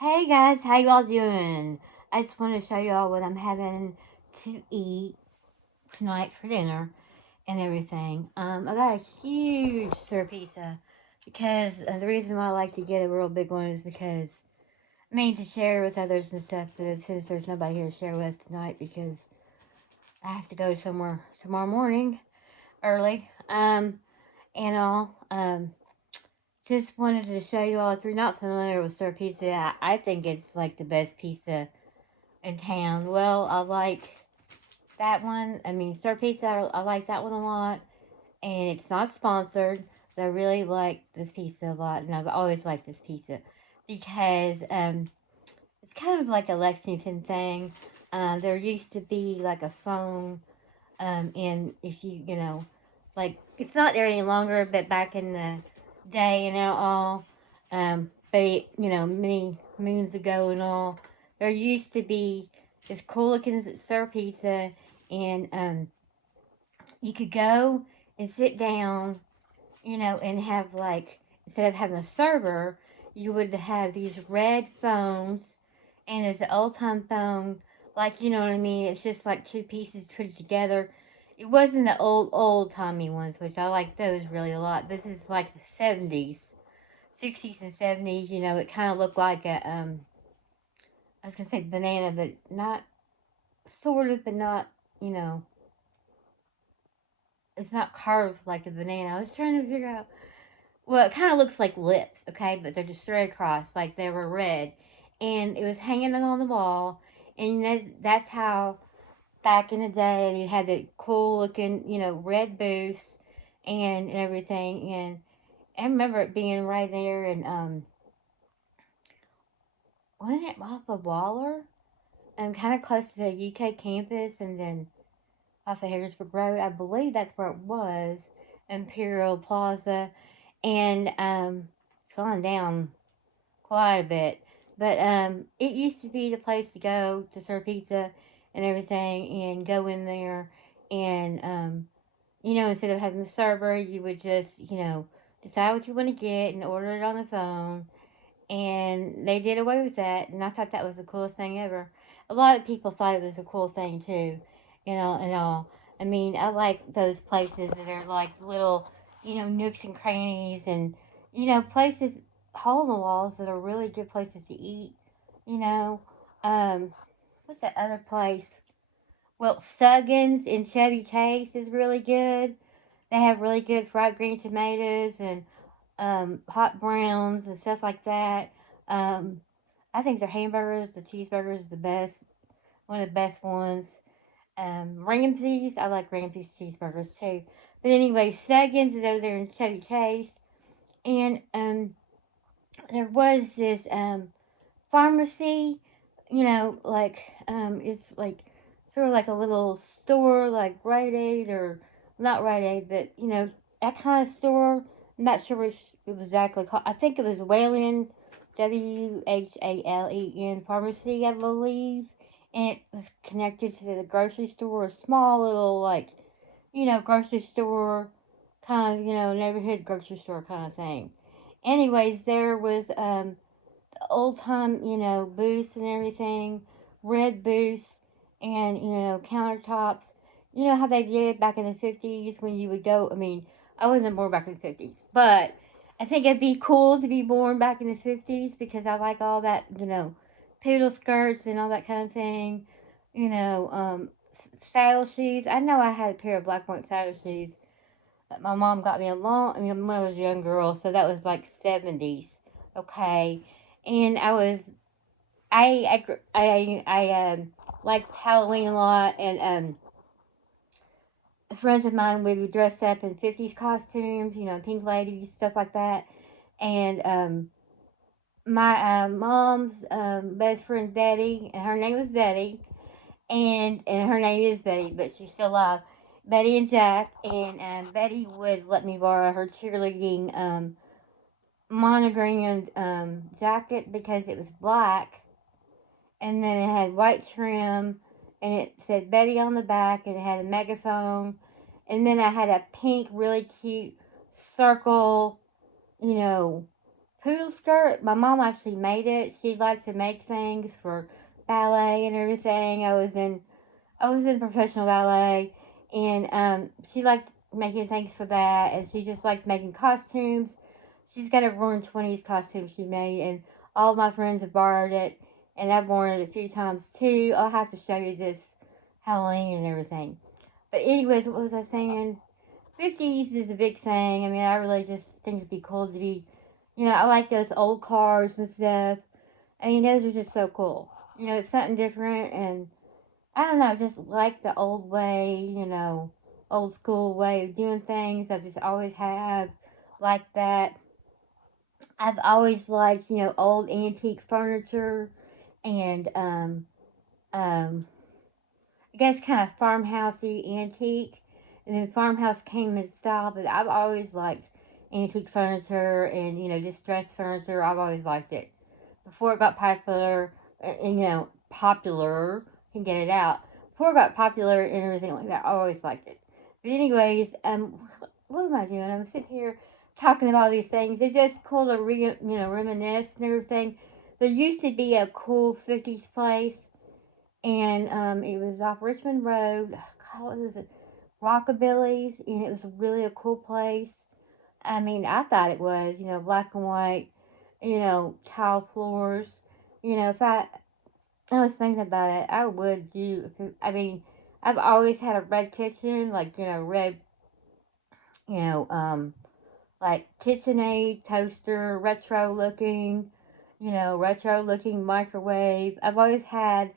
Hey guys, how y'all doing? I just want to show y'all what I'm having to eat tonight for dinner and everything. I got a huge sir pizza because the reason why I like to get a real big one is because to share with others and stuff. But since there's nobody here to share with tonight because I have to go somewhere tomorrow morning early, and all. Just wanted to show you all if you're not familiar with sir pizza, I think it's like the best pizza in town. Well, I like that one. Sir Pizza, I like that one a lot. And it's not sponsored, but I really like this pizza a lot. And I've always liked this pizza because it's kind of like a Lexington thing. There used to be like a phone, and if like, it's not there any longer, but back in the day and all, many moons ago and all, there used to be this cool looking Sir Pizza, and you could go and sit down, and have like, instead of having a server, you would have these red phones, and it's an old time phone, like, you know what I mean? It's just like two pieces put together. It wasn't the old timey ones, which I like those really a lot. This is like the 70s, 60s and 70s. It kind of looked like a I was gonna say banana, but not, sort of, but not. You know, it's not carved like a banana. I was trying to figure out. Well, it kind of looks like lips, okay, but they're just straight across, like they were red, and it was hanging on the wall, and that's how back in the day you had the cool looking, red booths and everything, and I remember it being right there, and wasn't it off of Waller? And kind of close to the UK campus, and then off of Harrisburg Road. I believe that's where it was, Imperial Plaza, and it's gone down quite a bit. But it used to be the place to go to serve pizza and everything, and go in there, and instead of having the server, you would just decide what you want to get and order it on the phone. And they did away with that, and I thought that was the coolest thing ever. A lot of people thought it was a cool thing too, and all. I like those places that are like little, nooks and crannies, and places, hole in the walls that are really good places to eat. You know, um, what's that other place? Well, Suggins in Chevy Chase is really good. They have really good fried green tomatoes and hot browns and stuff like that. Um, I think their hamburgers, the cheeseburgers, is the best, one of the best ones. Ramsey's, I like Ramsey's cheeseburgers too. But anyway, Suggins is over there in Chevy Chase, and there was this pharmacy, like it's like sort of like a little store, like Rite Aid, or not Rite Aid, but that kind of store. I'm not sure which it was exactly called. I think it was Whalen, Whalen Pharmacy, I believe, and it was connected to the grocery store, a small little, like, grocery store, kind of, neighborhood grocery store kind of thing. Anyways, there was old time, booths and everything, red booths, and countertops. You know how they did back in the 50s when you would go. I wasn't born back in the 50s, but I think it'd be cool to be born back in the 50s because I like all that, poodle skirts and all that kind of thing. Saddle shoes. I know I had a pair of black point saddle shoes that my mom got me when I was a young girl, so that was like 70s. Okay, and I liked Halloween a lot, and friends of mine would dress up in 50s costumes, pink ladies, stuff like that. And my mom's best friend Betty, and her name was Betty, and her name is Betty, but she's still alive. Betty and Jack, and Betty would let me borrow her cheerleading monogrammed jacket because it was black, and then it had white trim, and it said Betty on the back, and it had a megaphone, and then I had a pink, really cute circle, you know, poodle skirt. My mom actually made it. She liked to make things for ballet and everything. I was in professional ballet, and she liked making things for that, and she just liked making costumes. She's got a Roaring Twenties costume she made, and all my friends have borrowed it, and I've worn it a few times too. I'll have to show you this Halloween and everything. But anyways, what was I saying? 50s is a big thing. I mean, I really just think it'd be cool to be, I like those old cars and stuff. I mean, those are just so cool. It's something different, and I don't know, just like the old way, old school way of doing things. I've just always have like that. I've always liked, old antique furniture and um, I guess kind of farmhousey antique. And then farmhouse came in style, but I've always liked antique furniture and distressed furniture. I've always liked it before it got popular. Popular, can get it out. Before it got popular and everything like that, I always liked it. But anyways, what am I doing? I'm sitting here talking about all these things. It's just cool to reminisce and everything. There used to be a cool 50s place, and it was off Richmond Road. God, what was it? Rockabilly's, and it was really a cool place. I mean, I thought it was, black and white, tile floors. If I was thinking about it, I would do. I mean, I've always had a red kitchen, like red, you know, um, like KitchenAid toaster, retro looking microwave. I've always had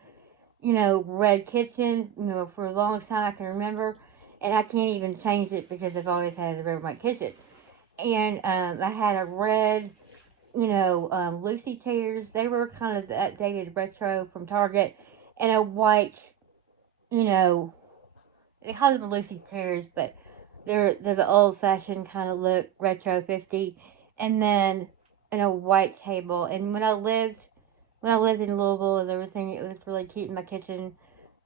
red kitchen, for the longest time I can remember. And I can't even change it because I've always had a red and white kitchen. And I had a red, Lucy chairs. They were kind of the updated retro from Target. And a white, you know, they call them Lucy chairs, but they're the old fashioned kind of look, retro 50. And then a white table. And when I lived in Louisville and everything, it was really cute in my kitchen,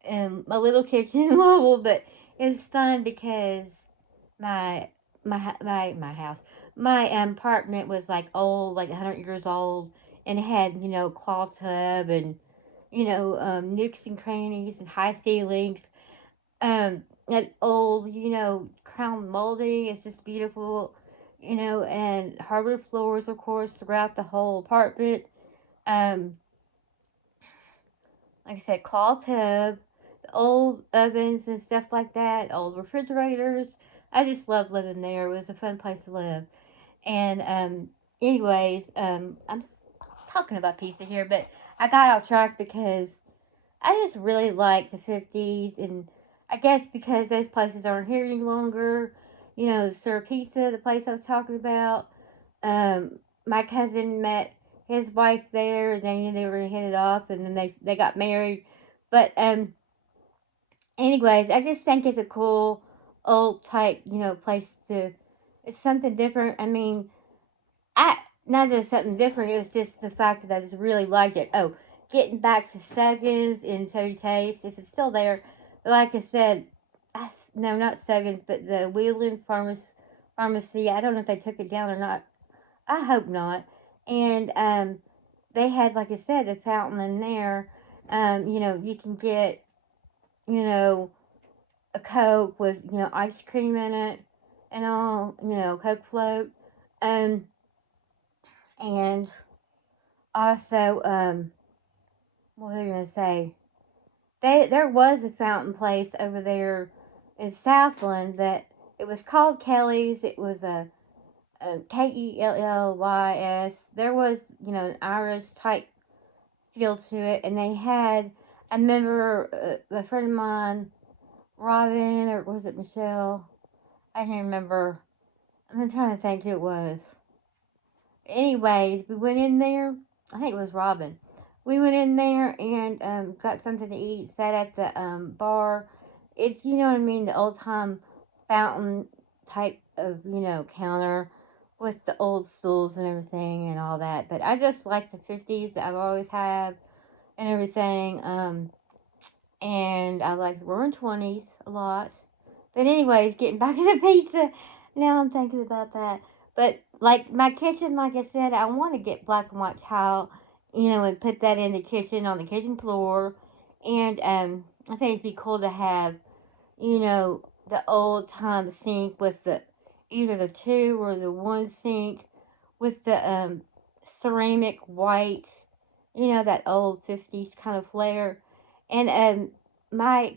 my little kitchen in Louisville. But it's fun because my my house, my apartment was like old, like 100 years old, and it had claw tub and nooks and crannies and high ceilings. That old crown molding is just beautiful. And hardwood floors, of course, throughout the whole apartment. Um, like I said, claw tub, the old ovens and stuff like that, old refrigerators. I just loved living there. It was a fun place to live. And anyways, I'm talking about pizza here, but I got off track because I just really like the 50s, and I guess because those places aren't here any longer. The Sir Pizza, the place I was talking about. My cousin met his wife there, and they knew they were gonna hit it off, and then they got married. But anyways, I just think it's a cool old type place to. It's something different. I mean, I not that it's something different. It was just the fact that I just really liked it. Oh, getting back to Suggins and Chevy Chase, if it's still there. But like I said, no, not Suggins, but the Wheeling Pharmacy. I don't know if they took it down or not. I hope not. And they had, like I said, a fountain in there. You can get, you know, a Coke with, ice cream in it and all, Coke float. Um, and also, what was I going to say? There was a fountain place over there in Southland that it was called Kelly's. It was a Kellys. There was, an Irish type feel to it, and they had. I remember a friend of mine, Robin, or was it Michelle? I can't remember. I'm trying to think who it was. Anyways, we went in there. I think it was Robin. We went in there and got something to eat. Sat at the bar. It's what I mean, the old time fountain type of counter with the old stools and everything and all that. But I just like the 50s. I've always have and everything. And I like the Roaring Twenties a lot. But anyways, getting back to the pizza. Now I'm thinking about that. But like my kitchen, like I said, I want to get black and white tile, and put that in the kitchen on the kitchen floor, and I think it'd be cool to have, the old time sink with the either the two or the one sink with the ceramic white, that old 50s kind of flair, and my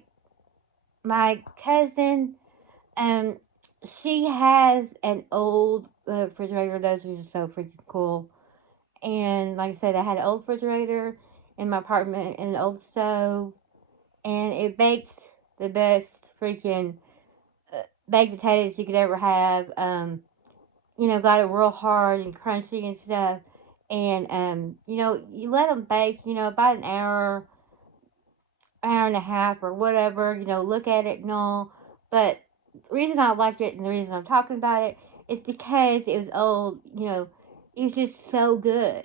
my cousin um, she has an old refrigerator. Those were just so freaking cool. And like I said, I had an old refrigerator in my apartment and an old stove, and it baked the best freaking baked potatoes you could ever have. Got it real hard and crunchy and stuff. And you let them bake, about an hour and a half or whatever, look at it and all. But the reason I liked it and the reason I'm talking about it is because it was old, it was just so good.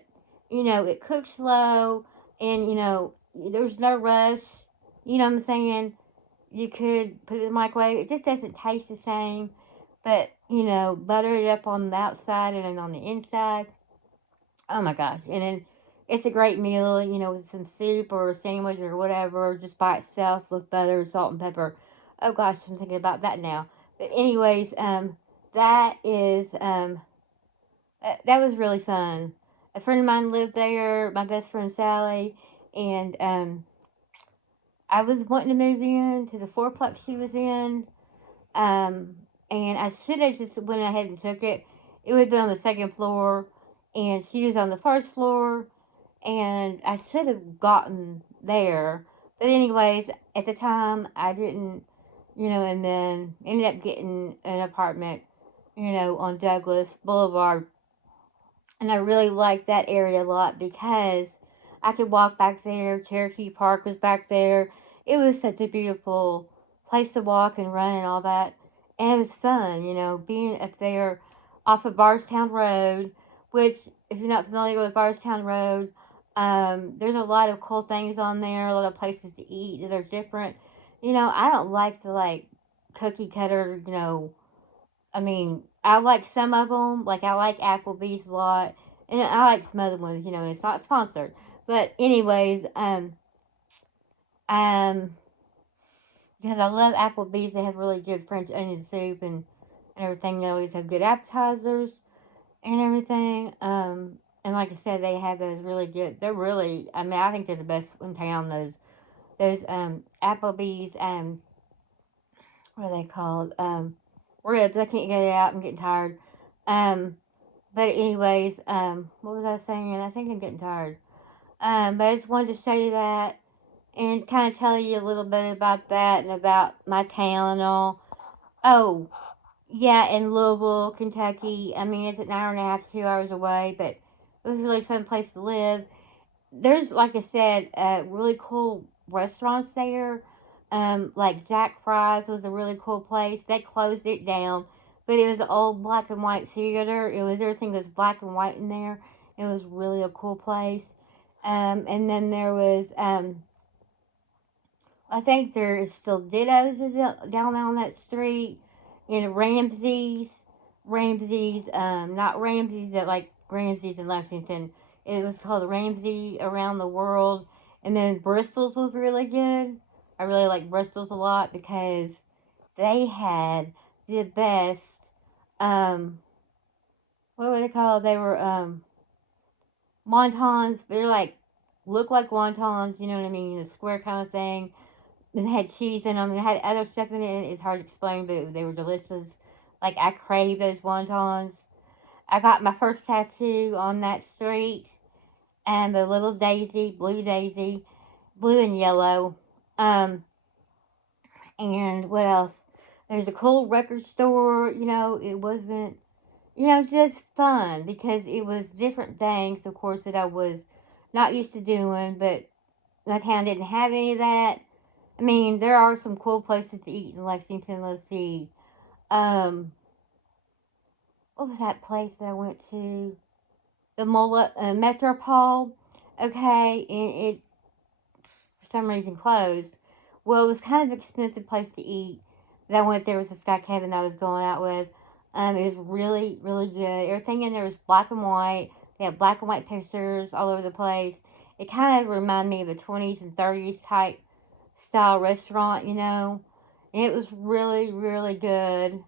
It cooked slow and, there was no rush. You know what I'm saying? You could put it in the microwave. It just doesn't taste the same. But, butter it up on the outside and then on the inside. Oh my gosh. And then it's a great meal, with some soup or a sandwich or whatever, just by itself with butter, salt, and pepper. Oh gosh, I'm thinking about that now. But anyways, that is that was really fun. A friend of mine lived there, my best friend Sally, and I was wanting to move in to the fourplex she was in, um, and I should have just went ahead and took it. It would have been on the second floor, and she was on the first floor, and I should have gotten there. But anyways, at the time I didn't, and then ended up getting an apartment, on Douglas Boulevard, and I really liked that area a lot because I could walk back there. Cherokee Park was back there. It was such a beautiful place to walk and run and all that. And it was fun, being up there off of Bardstown Road, which, if you're not familiar with Bardstown Road, there's a lot of cool things on there, a lot of places to eat that are different. I don't like the, like, cookie cutter, I mean, I like some of them. Like, I like Applebee's a lot, and I like some other ones. And it's not sponsored. But anyways, um, because I love Applebee's, they have really good French onion soup and everything. They always have good appetizers and everything. And like I said, they have those really good. They're really. I mean, I think they're the best in town. Those Applebee's. What are they called? Ribs. I can't get it out. I'm getting tired. Um, But anyways, what was I saying? I think I'm getting tired. But I just wanted to show you that and kind of tell you a little bit about that and about my town and all. Oh, yeah, in Louisville, Kentucky. I mean, it's an hour and a half, 2 hours away, but it was a really fun place to live. There's, like I said, really cool restaurants there. Like Jack Fry's was a really cool place. They closed it down, but it was an old black and white theater. It was everything was black and white in there. It was really a cool place. And then there was I think there is still Dittos down on that street. Ramsey's, not Ramsey's at like Ramsey's in Lexington. It was called Ramsey Around the World. And then Bristol's was really good. I really like Bristol's a lot because they had the best, um, what were they called? They were, wontons. They're like, look like wontons, you know what I mean? The square kind of thing. It had cheese in them. It had other stuff in it. It's hard to explain, but they were delicious. Like, I crave those wontons. I got my first tattoo on that street, and the little daisy, blue and yellow. Um, and what else? There's a cool record store. It wasn't, just fun because it was different things, of course, that I was not used to doing, but my town didn't have any of that. I mean, there are some cool places to eat in Lexington. Let's see. Um, what was that place that I went to? The Metropole. Okay, and it for some reason closed. Well, it was kind of an expensive place to eat. That I went there with this guy Kevin that I was going out with. It was really, really good. Everything in there was black and white. They had black and white pictures all over the place. It kind of reminded me of the 20s and 30s type style restaurant, you know. And it was really, really good.